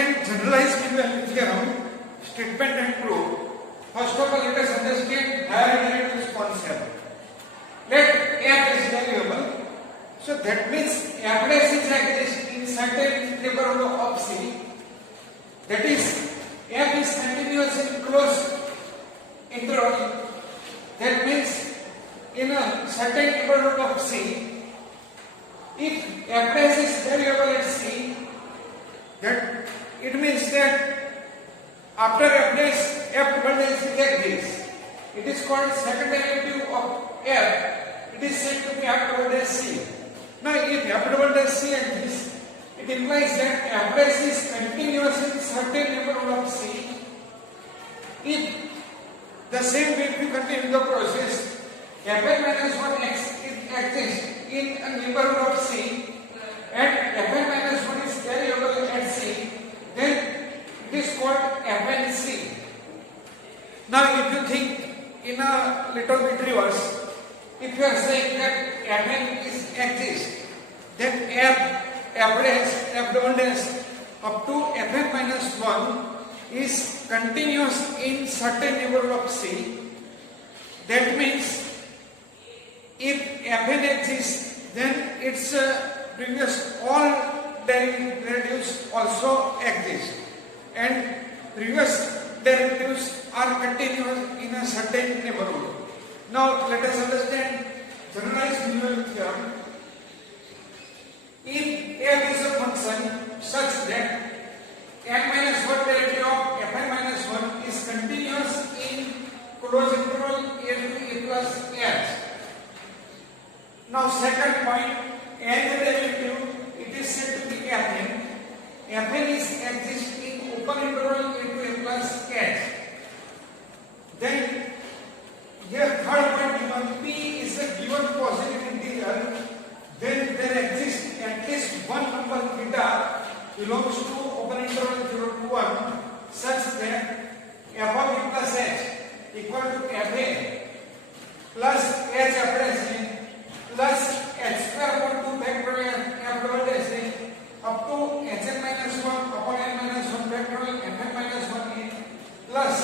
understand generalized mean theorem, statement and proof. First of all, let us understand higher derivatives concept. Let f is variable, so that means f dash is exists in certain neighborhood of C. That is, f is continuous in closed interval. That means in a certain neighborhood of C, if f dash is variable at C, that it means that after f dash, f double dash exists. It is called second derivative of f. It is said to be f double dash C. Now, if f double dash C exists, it implies that f dash is continuous in certain neighborhood of C. If the same way if you continue the process, fn minus 1 exists in a neighborhood of C and fn minus 1 is variable at C, then it is called fnc. Now, if you think in a little bit reverse, if you are saying that fn is exists, then f dash, f double dash up to fn minus 1 is continuous in certain neighborhood of C. That means if fn exists, then its previous all derivatives also exist, and previous derivatives are continuous in a certain neighborhood. Now let us understand generalized minimal theorem. If f is a function such that n minus 1 derivative of fn minus 1 is continuous in closed interval a to a plus h. Now second point, n derivative, it is said to be fn. Fn is exists in open interval a to a plus h. Then here third point given, p is a given positive integer, then there exists at least one number theta belongs to open interval 0 to 1 such that f of e plus h equal to fa plus h approximation plus h square upon 2 factorial f double dash up to hn minus 1 upon n minus 1 factorial fn minus 1 a plus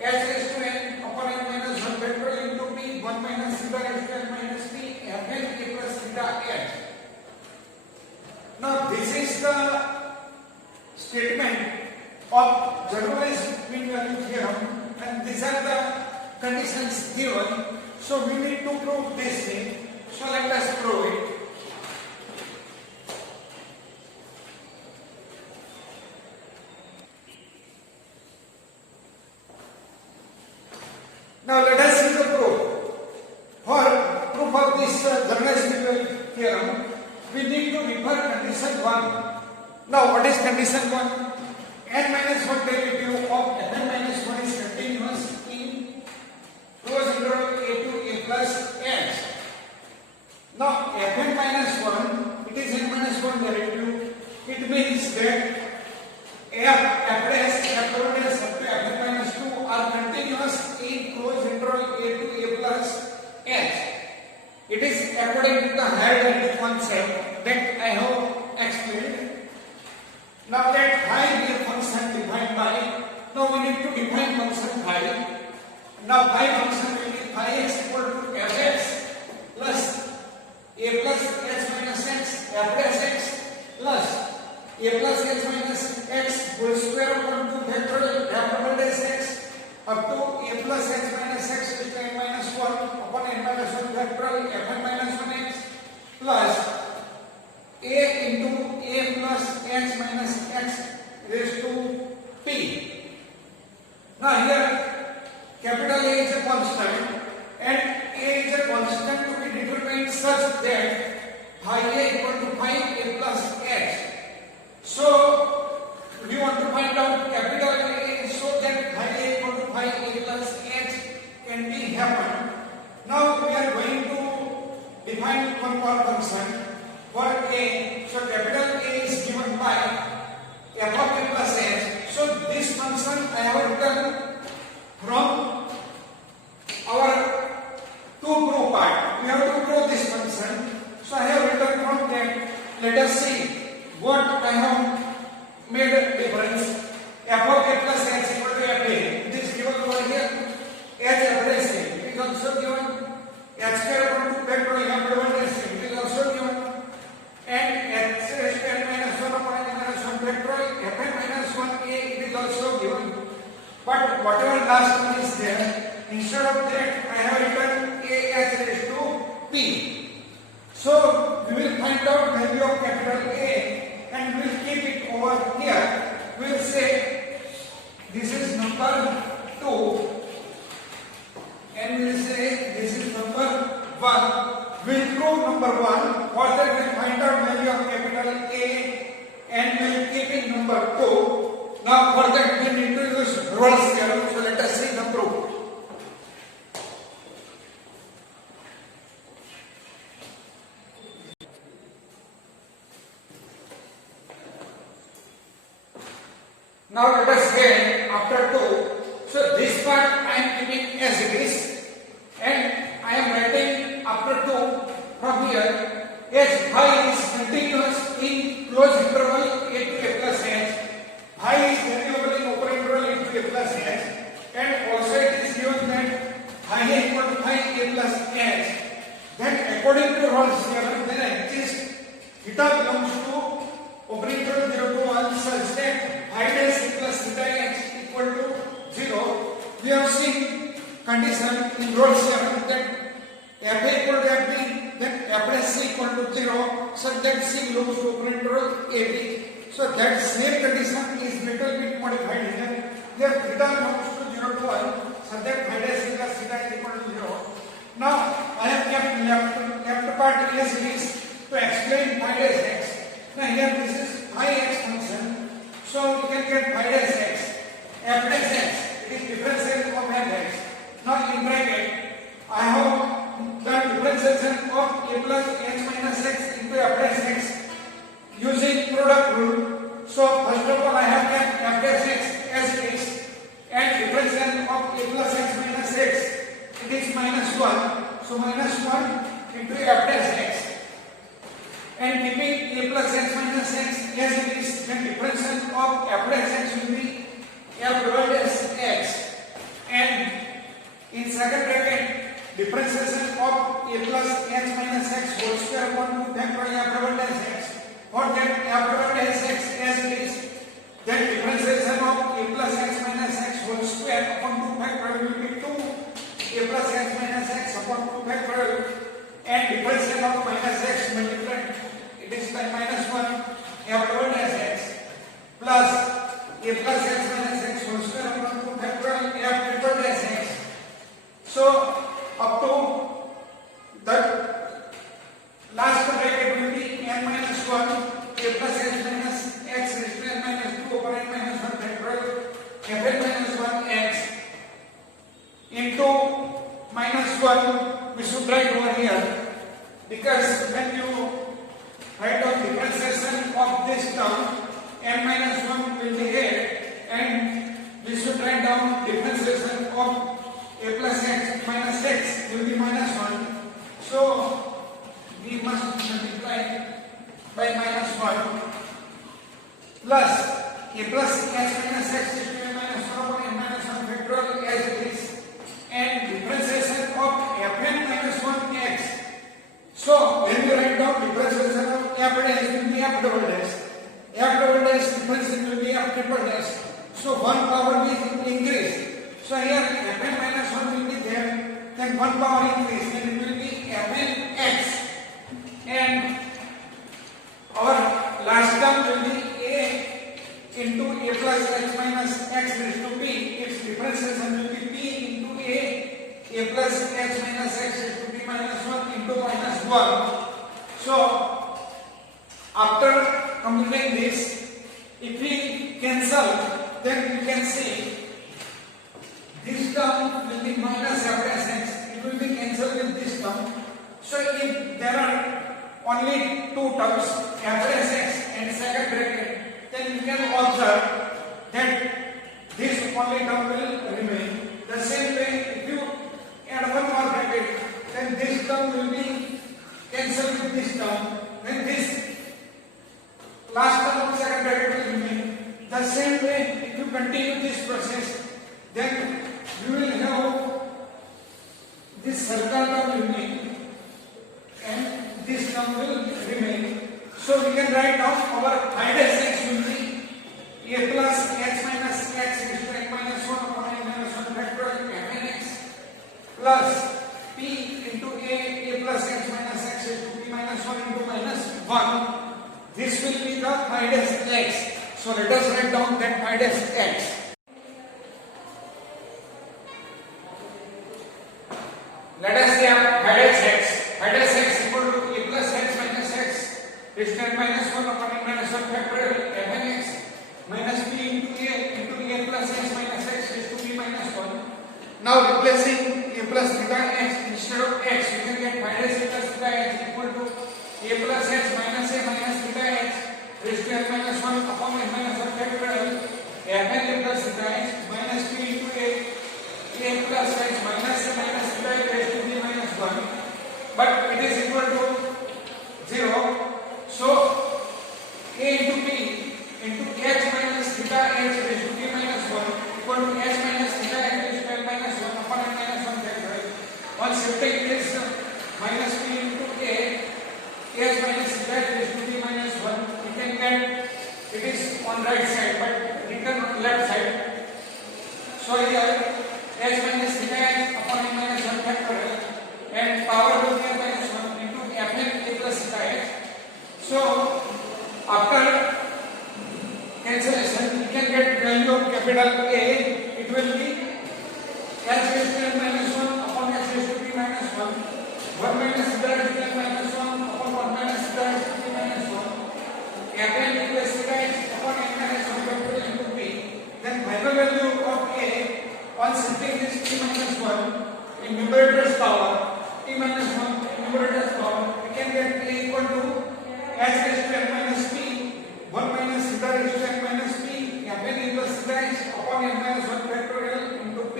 h raised to n upon n minus 1 factorial into p 1 minus theta raised to n minus p fn a plus theta h. Now this is the statement of generalized mean value theorem, and these are the conditions given. So we need to prove this thing. So let us prove it. Now let us see the proof. For proof of this generalized mean value theorem, we need to refer condition 1. Now what is condition 1? n minus 1 derivative of fn minus 1 is continuous in closed interval a to a plus h. Now fn minus 1, it is n minus 1 derivative. It means that f dash, f double dash up to fn minus 2 are continuous in closed interval a to a plus h. It is according to the higher derivative concept that I have explained. Now let phi be a function defined by, now we need to define function phi. Now phi function will be phi x equal to fx plus a plus h minus x f dash x plus a plus h minus x whole square upon 2 factorial f double dash x up to a plus h minus x raised to n minus 1 upon n minus 1 factorial fn minus 1x plus a into a plus h minus x raised to p. Now here capital A is a constant and a is a constant to be determined such that phi a equal to phi a plus h. So we want to find out capital A so that phi a equal to phi a plus h can be happen. Now we are going to define one more function for a. So capital A is given by f of a plus h. So this function I have written from our to prove part. We have to prove this function. So also given. But whatever last one is there, instead of that, I have written A as raised to P. So we will find out value of capital A and we will keep it over here. We will say this is number 2 and we will say this is number 1. We will prove number 1. For that we will find out value of capital A and we will keep it number 2. Now for that we need to use Rolle's theorem. So let us see the proof. Now let us get after 2. So this part I am keeping as it is and I am writing after 2 from here as phi is continuous in closed interval a to a plus h. Phi is variable in open interval a to a plus h and also it is given that phi is equal to phi a plus h. Then according to Rolle's theorem then exist theta belongs to open interval 0 to 1 such that phi dash a plus theta h equal to 0. We have seen condition in Rolle's theorem that f a equal to f b, then f dash c equal to 0, such that c belongs to open interval a b. So that same condition is little bit modified here. Here theta belongs to 0 to 1, such that phi dash c plus theta is equal to 0. Now I have kept left part as it is to explain phi dash x. Now here this is phi x function. So we can get phi dash x, f dash x, it is differentiation of f x. Now in bracket, I have done differentiation of a plus h minus x into f dash x using product rule. So first of all I have kept f dash x as it is and differentiation of a plus x minus x, it is minus 1. So minus 1 into f dash x. And keeping a plus x minus x as it is, then differentiation of f dash x will be f double dash x. And in second bracket, differentiation of a plus x minus x whole square upon 2 factorial f double dash x. For that f double dash x as it is, then differentiation of a plus x minus x whole square upon 2 factorial will be 2 a plus x minus x upon 2 factorial. And differentiation of minus x multiplied, it is by minus 1 f double dash x plus a plus x minus x whole square upon 2 factorial f triple dash x. So up to the last bracket will be n minus 1 a plus x minus x raised to n minus 2 over n minus 1 factorial fn minus 1 x into minus 1 we should write over here, because when you write down differentiation of this term n minus 1 will be here and we should write down differentiation of a plus x minus x will be minus 1. So we must multiply by minus 1 plus a plus x minus x is to a minus 1 over n minus 1 factorial as it is and differentiation of fn minus 1 x. So when we write down differentiation of f dash will be f double dash. F double dash differentiation will be f triple dash. So one power will increase. So here fn minus 1 will be there, then one power increase, then it will be fn x. And our last term will be a into a plus x minus x raised to p. Its differentiation will be p into a plus x minus x raised to p minus 1 into minus 1. So after completing this, if we cancel, then we can see this term will be minus f dash x. It will be cancelled with this term. So if there are only two terms, f dash x and second bracket, then you can observe that this only term will remain. The same way, if you add one more bracket, then this term will be cancelled with this term. Then this last term of second bracket will remain. The same way, if you continue this process, then you will have this circle term will remain and this term will remain. So we can write down our phi dash x will be a plus x minus x x. So let us write down that phi dash x. Let us say phi dash x. Phi dash x equal to a plus x minus x raised to n minus 1 upon n minus 1 factorial fn x minus b into a plus x minus x raised to b minus 1. Now replacing a plus theta x instead of x, we can get phi dash a plus theta x equal to a plus x minus a minus theta x raised to n minus 1 upon n minus 1 factorial fn a plus theta x minus b into a plus x minus a minus theta x raised to b minus 1. But it is equal to 0. So a into b into h minus theta h raised to b minus 1 equal to h minus theta h raised to n minus 1 upon n minus 1 factorial. On shifting this minus b into a h minus theta h raised to b minus 1, we can get it is on right side but written on left side. So here h minus theta h upon n minus 1 factorial and power will be n minus 1 into fn a plus theta h. So after cancellation we can get value of capital A. It will be h raised to n minus 1 upon h raised to b minus 1 1 minus theta raised to n minus 1 upon 1 minus theta raised to b minus 1 fn a plus theta h upon n minus 1 factorial into b. Then final value of A on shifting this t minus 1 in numerator's power t minus 1 in numerator's power, we can get A equal to h raised to n minus p 1 minus theta raised to n minus p fn a plus theta h upon n minus 1 factorial into p.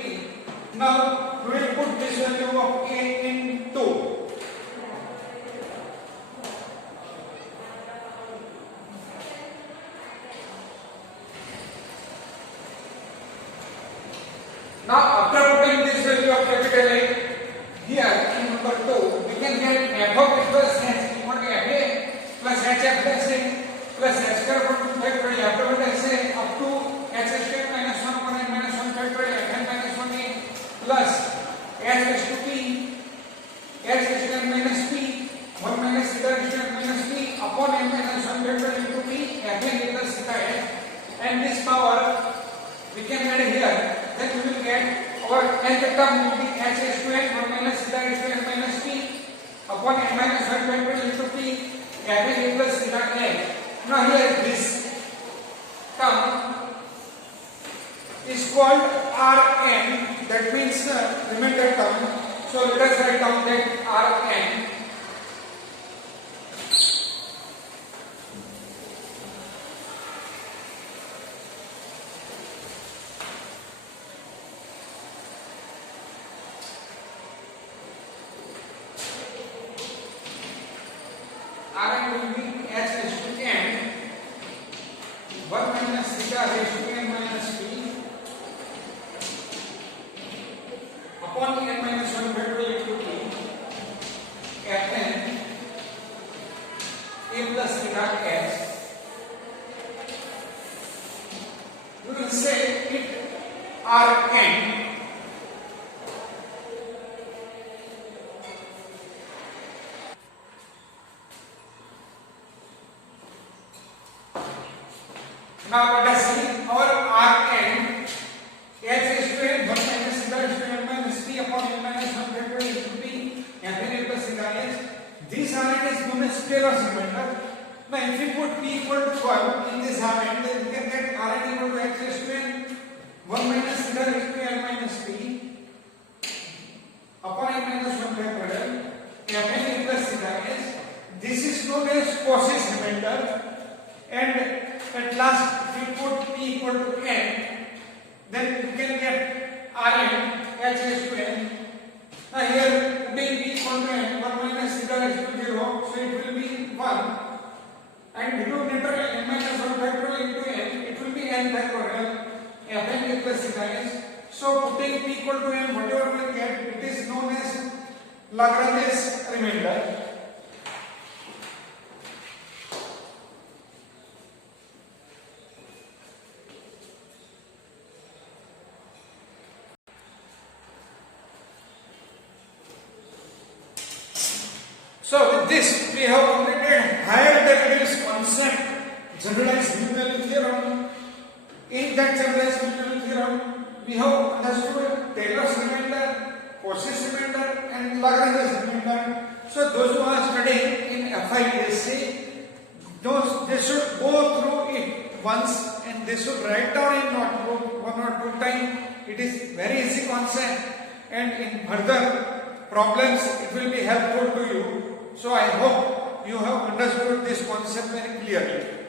Now we will put this value of A into now after putting this value of capital A here in number 2, we can get f of a plus h equal to f a plus h f plus a plus h square upon 2 factorial after what I say up to h square minus 1 upon n minus 1 factorial fn minus 1 a plus h raised to p h raised to n minus p 1 minus theta raised to n minus p upon n minus 1 factorial into p fn a plus theta h, and this power we can add here. Then we will get our nth term will be h raised to n 1 minus theta raised to n minus p upon n minus 1 factorial into p fn a plus theta h. Now here this term is called Rn, that means remainder term. So let us write down that Rn. Rn will be h raised to n 1 minus theta raised to n minus p upon n minus 1 factorial into p fn a plus theta h. We will say it Rn now let us see our Rn h raised to n 1 minus theta raised to n minus p upon n minus 1 factorial into p fn a plus theta h. This Rn is known as scalar remainder. Now if we put p equal to 12 in this Rn, then we can get Rn equal to h raised to n 1 minus theta raised to n minus p upon n minus 1 factorial fn a plus theta h. This is known as Cauchy's remainder. And at last if we put p equal to n, then we can get Rn h raised to n. Now here putting p equal to n 1 minus theta raised to 0, so it will be 1, and denominator n minus 1 factorial into n, it will be n factorial fn a plus theta h. So putting p equal to n, whatever we get, it is known as Lagrange's remainder. So with this we have completed higher derivatives concept generalized mean value theorem. In that generalized mean value theorem, we have understood Taylor's remainder, Cauchy's remainder, and Lagrange's remainder. So those who are studying in FISC, they should go through it once and they should write down in notebook 1 or 2 times. It is very easy concept, and in further problems it will be helpful to you. So I hope you have understood this concept very clearly.